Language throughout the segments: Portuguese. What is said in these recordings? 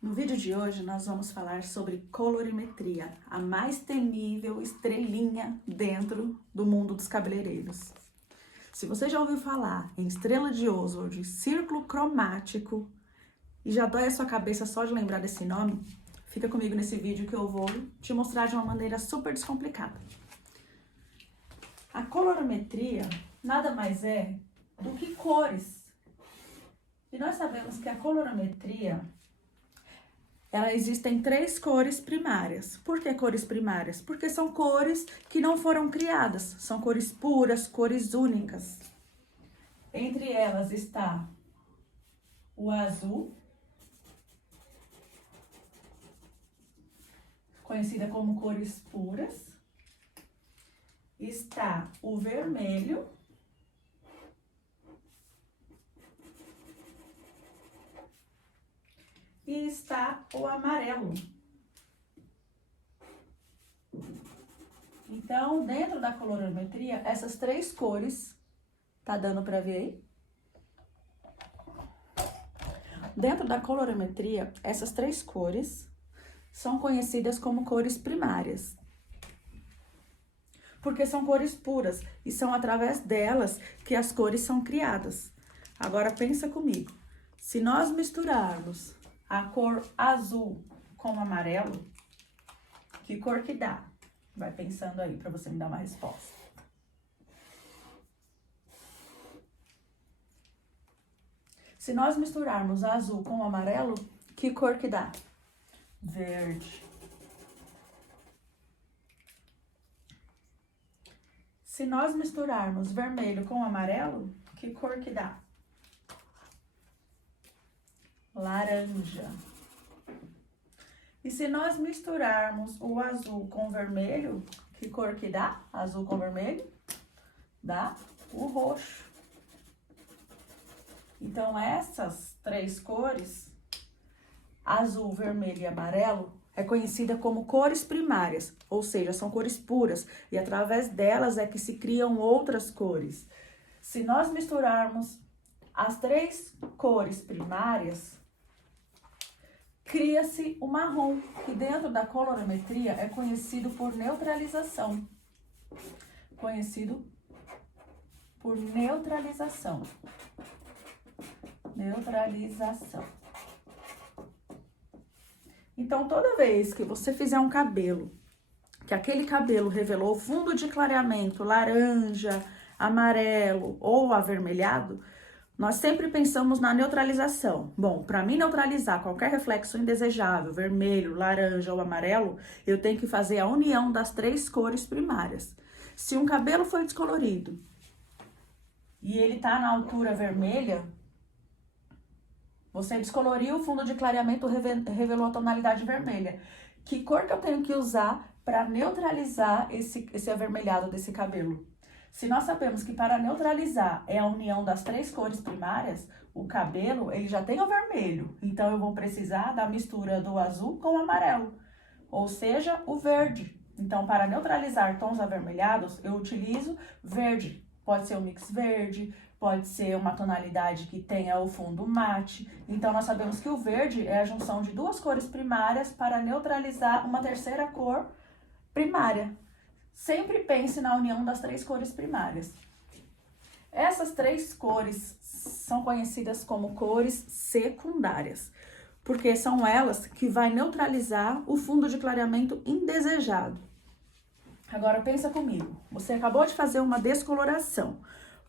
No vídeo de hoje nós vamos falar sobre colorimetria, a mais temível estrelinha dentro do mundo dos cabeleireiros. Se você já ouviu falar em estrela de Oswald, círculo cromático e já dói a sua cabeça só de lembrar desse nome, fica comigo nesse vídeo que eu vou te mostrar de uma maneira super descomplicada. A colorimetria nada mais é do que cores. E nós sabemos que a colorimetria existem 3 cores primárias. Por que cores primárias? Porque são cores que não foram criadas, são cores puras, cores únicas. Entre elas está o azul, conhecida como cores puras, está o vermelho, e está o amarelo. Então, dentro da colorimetria, essas 3 cores, tá dando para ver aí? Dentro da colorimetria, essas 3 cores são conhecidas como cores primárias. Porque são cores puras e são através delas que as cores são criadas. Agora pensa comigo, se nós misturarmos a cor azul com amarelo, que cor que dá? Vai pensando aí para você me dar uma resposta. Se nós misturarmos azul com amarelo, que cor que dá? Verde. Se nós misturarmos vermelho com amarelo, que cor que dá? Laranja. E se nós misturarmos o azul com vermelho, que cor que dá? Azul com vermelho? Dá o roxo. Então, essas 3 cores, azul, vermelho e amarelo, é conhecida como cores primárias, ou seja, são cores puras, e através delas é que se criam outras cores. Se nós misturarmos as 3 cores primárias, cria-se o marrom, que dentro da colorimetria é conhecido por neutralização. Conhecido por neutralização. Neutralização. Então, toda vez que você fizer um cabelo, que aquele cabelo revelou fundo de clareamento laranja, amarelo ou avermelhado, nós sempre pensamos na neutralização. Bom, para mim neutralizar qualquer reflexo indesejável, vermelho, laranja ou amarelo, eu tenho que fazer a união das 3 cores primárias. Se um cabelo foi descolorido e ele tá na altura vermelha, você descoloriu o fundo de clareamento, revelou a tonalidade vermelha. Que cor que eu tenho que usar para neutralizar esse avermelhado desse cabelo? Se nós sabemos que para neutralizar é a união das 3 cores primárias, o cabelo ele já tem o vermelho. Então, eu vou precisar da mistura do azul com o amarelo, ou seja, o verde. Então, para neutralizar tons avermelhados, eu utilizo verde. Pode ser um mix verde, pode ser uma tonalidade que tenha o fundo mate. Então, nós sabemos que o verde é a junção de 2 cores primárias para neutralizar uma terceira cor primária. Sempre pense na união das 3 cores primárias. Essas 3 cores são conhecidas como cores secundárias, porque são elas que vai neutralizar o fundo de clareamento indesejado. Agora pensa comigo, você acabou de fazer uma descoloração.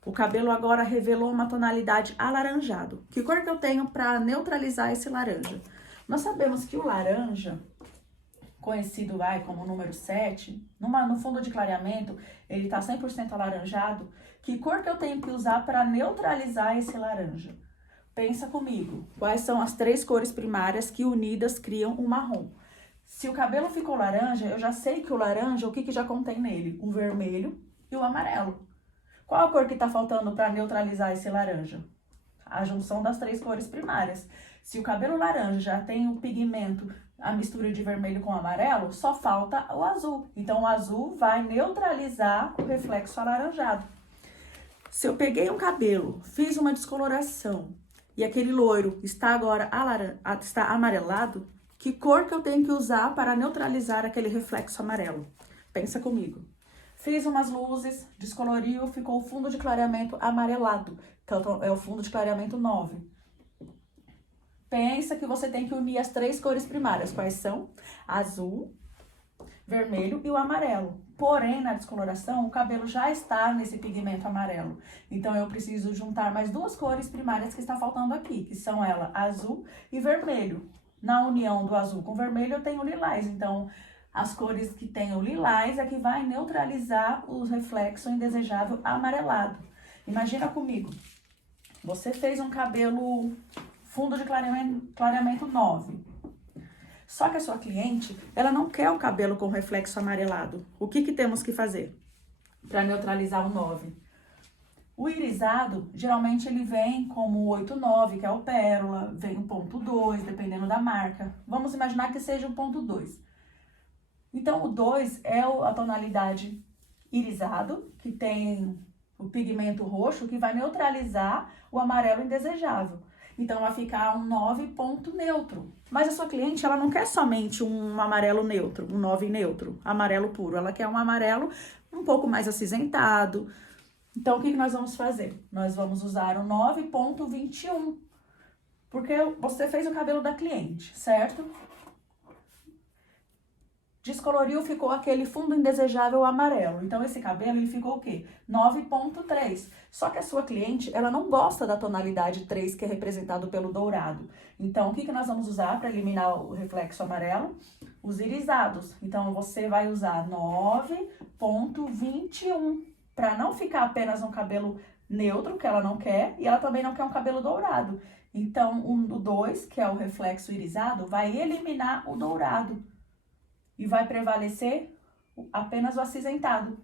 O cabelo agora revelou uma tonalidade alaranjado. Que cor que eu tenho para neutralizar esse laranja? Nós sabemos que o laranja, conhecido como número 7, no fundo de clareamento, ele está 100% alaranjado. Que cor que eu tenho que usar para neutralizar esse laranja? Pensa comigo, quais são as 3 cores primárias que unidas criam o marrom? Se o cabelo ficou laranja, eu já sei que o laranja, o que já contém nele? O vermelho e o amarelo. Qual a cor que está faltando para neutralizar esse laranja? A junção das 3 cores primárias. Se o cabelo laranja já tem o pigmento, a mistura de vermelho com amarelo, só falta o azul. Então, o azul vai neutralizar o reflexo alaranjado. Se eu peguei um cabelo, fiz uma descoloração e aquele loiro está agora está amarelado, que cor que eu tenho que usar para neutralizar aquele reflexo amarelo? Pensa comigo. Fiz umas luzes, descoloriu, ficou o fundo de clareamento amarelado. Então, é o fundo de clareamento 9. Pensa que você tem que unir as 3 cores primárias. Quais são? Azul, vermelho e o amarelo. Porém, na descoloração, o cabelo já está nesse pigmento amarelo. Então, eu preciso juntar mais 2 cores primárias que está faltando aqui, que são ela, azul e vermelho. Na união do azul com vermelho, eu tenho lilás. Então, as cores que tem o lilás é que vai neutralizar o reflexo indesejável amarelado. Imagina comigo, você fez um cabelo fundo de clareamento 9. Só que a sua cliente, ela não quer o cabelo com reflexo amarelado. O que temos que fazer para neutralizar o 9? O irisado, geralmente ele vem como o 8-9, que é o pérola, vem o ponto 2, dependendo da marca. Vamos imaginar que seja o ponto 2. Então, o 2 é a tonalidade irisado, que tem o pigmento roxo, que vai neutralizar o amarelo indesejável. Então, vai ficar um 9 ponto neutro. Mas a sua cliente, ela não quer somente um amarelo neutro, um 9 neutro, amarelo puro. Ela quer um amarelo um pouco mais acinzentado. Então, o que nós vamos fazer? Nós vamos usar o 9.21, porque você fez o cabelo da cliente, certo? Descoloriu, ficou aquele fundo indesejável amarelo. Então, esse cabelo, ele ficou o quê? 9.3. Só que a sua cliente, ela não gosta da tonalidade 3, que é representado pelo dourado. Então, o que nós vamos usar para eliminar o reflexo amarelo? Os irisados. Então, você vai usar 9.21, para não ficar apenas um cabelo neutro, que ela não quer, e ela também não quer um cabelo dourado. Então, o 2, que é o reflexo irisado, vai eliminar o dourado. E vai prevalecer apenas o acinzentado.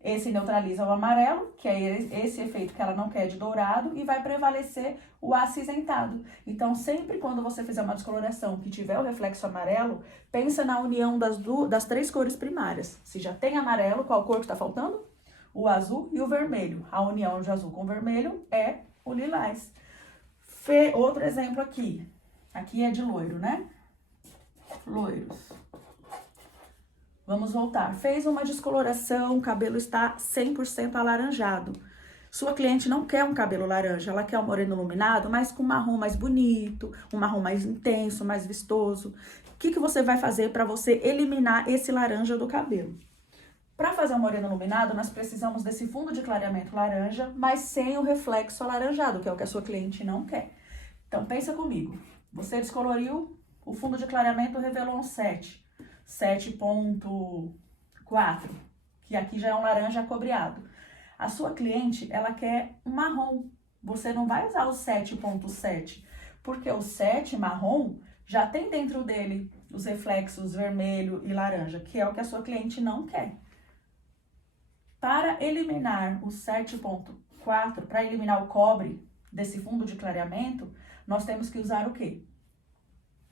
Esse neutraliza o amarelo, que é esse efeito que ela não quer de dourado, e vai prevalecer o acinzentado. Então, sempre quando você fizer uma descoloração que tiver o reflexo amarelo, pensa na união das 3 cores primárias. Se já tem amarelo, qual cor que está faltando? O azul e o vermelho. A união de azul com vermelho é o lilás. Outro exemplo aqui. Aqui é de loiro, né? Loiros. Vamos voltar. Fez uma descoloração, o cabelo está 100% alaranjado. Sua cliente não quer um cabelo laranja, ela quer um moreno iluminado, mas com um marrom mais bonito, um marrom mais intenso, mais vistoso. O que você vai fazer para você eliminar esse laranja do cabelo? Para fazer um moreno iluminado, nós precisamos desse fundo de clareamento laranja, mas sem o reflexo alaranjado, que é o que a sua cliente não quer. Então, pensa comigo. Você descoloriu, o fundo de clareamento revelou um 7.4, que aqui já é um laranja cobreado. A sua cliente, ela quer um marrom. Você não vai usar o 7.7, porque o 7 marrom já tem dentro dele os reflexos vermelho e laranja, que é o que a sua cliente não quer. Para eliminar o 7.4, para eliminar o cobre desse fundo de clareamento, nós temos que usar o quê?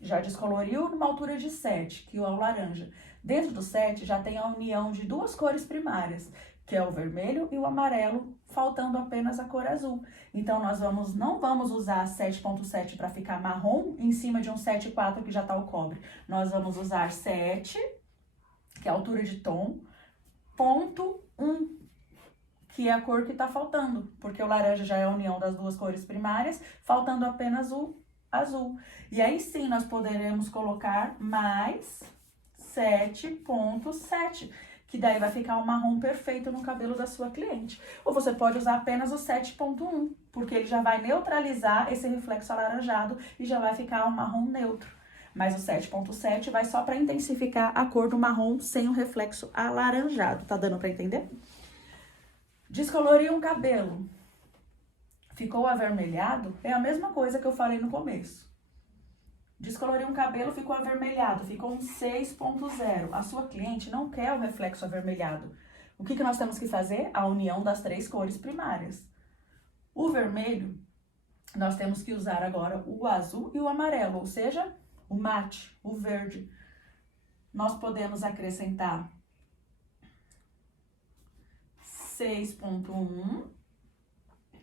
Já descoloriu numa altura de 7, que é o laranja. Dentro do 7 já tem a união de 2 cores primárias, que é o vermelho e o amarelo, faltando apenas a cor azul. Então, nós não vamos usar 7.7 para ficar marrom em cima de um 7.4 que já está o cobre. Nós vamos usar 7, que é a altura de tom, ponto 1, que é a cor que está faltando, porque o laranja já é a união das 2 cores primárias, faltando apenas o azul. E aí sim nós poderemos colocar mais 7.7, que daí vai ficar um marrom perfeito no cabelo da sua cliente. Ou você pode usar apenas o 7.1, porque ele já vai neutralizar esse reflexo alaranjado e já vai ficar um marrom neutro. Mas o 7.7 vai só para intensificar a cor do marrom sem o reflexo alaranjado. Tá dando para entender? Descolorir um cabelo. Ficou avermelhado? É a mesma coisa que eu falei no começo. Descolorir um cabelo, ficou avermelhado, ficou um 6.0. A sua cliente não quer o reflexo avermelhado. O que nós temos que fazer? A união das 3 cores primárias. O vermelho, nós temos que usar agora o azul e o amarelo, ou seja, o mate, o verde. Nós podemos acrescentar 6.1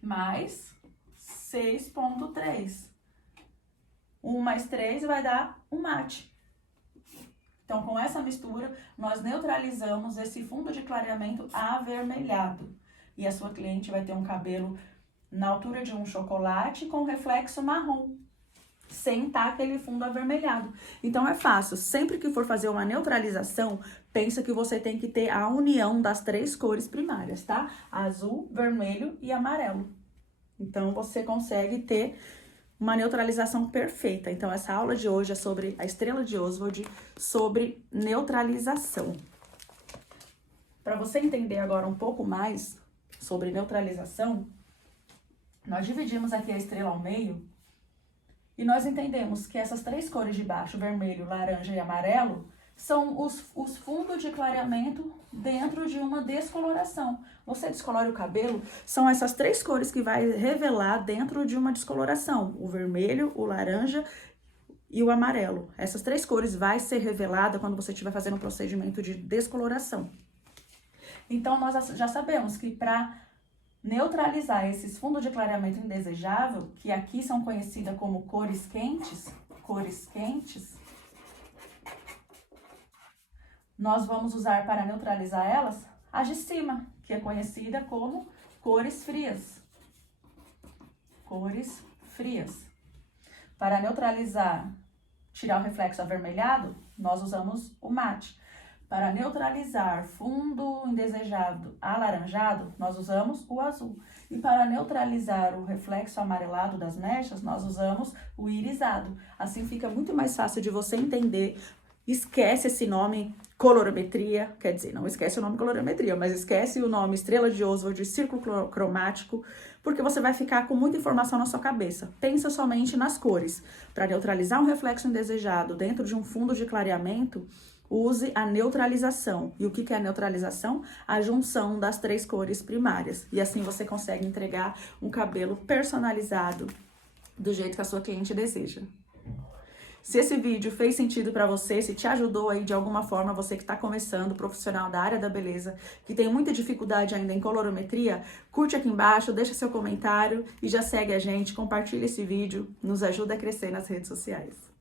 mais 6,3. 1 mais 3 vai dar um mate. Então, com essa mistura, nós neutralizamos esse fundo de clareamento avermelhado. E a sua cliente vai ter um cabelo na altura de um chocolate com reflexo marrom, sem estar aquele fundo avermelhado. Então, é fácil. Sempre que for fazer uma neutralização, pensa que você tem que ter a união das 3 cores primárias, tá? Azul, vermelho e amarelo. Então, você consegue ter uma neutralização perfeita. Então, essa aula de hoje é sobre a estrela de Oswald, sobre neutralização. Para você entender agora um pouco mais sobre neutralização, nós dividimos aqui a estrela ao meio e nós entendemos que essas 3 cores de baixo, vermelho, laranja e amarelo, são os fundos de clareamento dentro de uma descoloração. Você descolore o cabelo, são essas 3 cores que vai revelar dentro de uma descoloração. O vermelho, o laranja e o amarelo. Essas 3 cores vai ser revelada quando você estiver fazendo um procedimento de descoloração. Então, nós já sabemos que para neutralizar esses fundos de clareamento indesejável, que aqui são conhecidas como cores quentes, nós vamos usar para neutralizar elas as de cima, que é conhecida como cores frias. Cores frias. Para neutralizar, tirar o reflexo avermelhado, nós usamos o mate. Para neutralizar fundo indesejado alaranjado, nós usamos o azul. E para neutralizar o reflexo amarelado das mechas, nós usamos o irisado. Assim fica muito mais fácil de você entender. Esquece esse nome colorimetria, quer dizer, não esquece o nome colorimetria, mas esquece o nome estrela de Oswald, círculo cromático, porque você vai ficar com muita informação na sua cabeça. Pensa somente nas cores. Para neutralizar um reflexo indesejado dentro de um fundo de clareamento, use a neutralização. E o que é a neutralização? A junção das 3 cores primárias. E assim você consegue entregar um cabelo personalizado do jeito que a sua cliente deseja. Se esse vídeo fez sentido para você, se te ajudou aí de alguma forma, você que está começando, profissional da área da beleza, que tem muita dificuldade ainda em colorimetria, curte aqui embaixo, deixa seu comentário e já segue a gente, compartilha esse vídeo, nos ajuda a crescer nas redes sociais.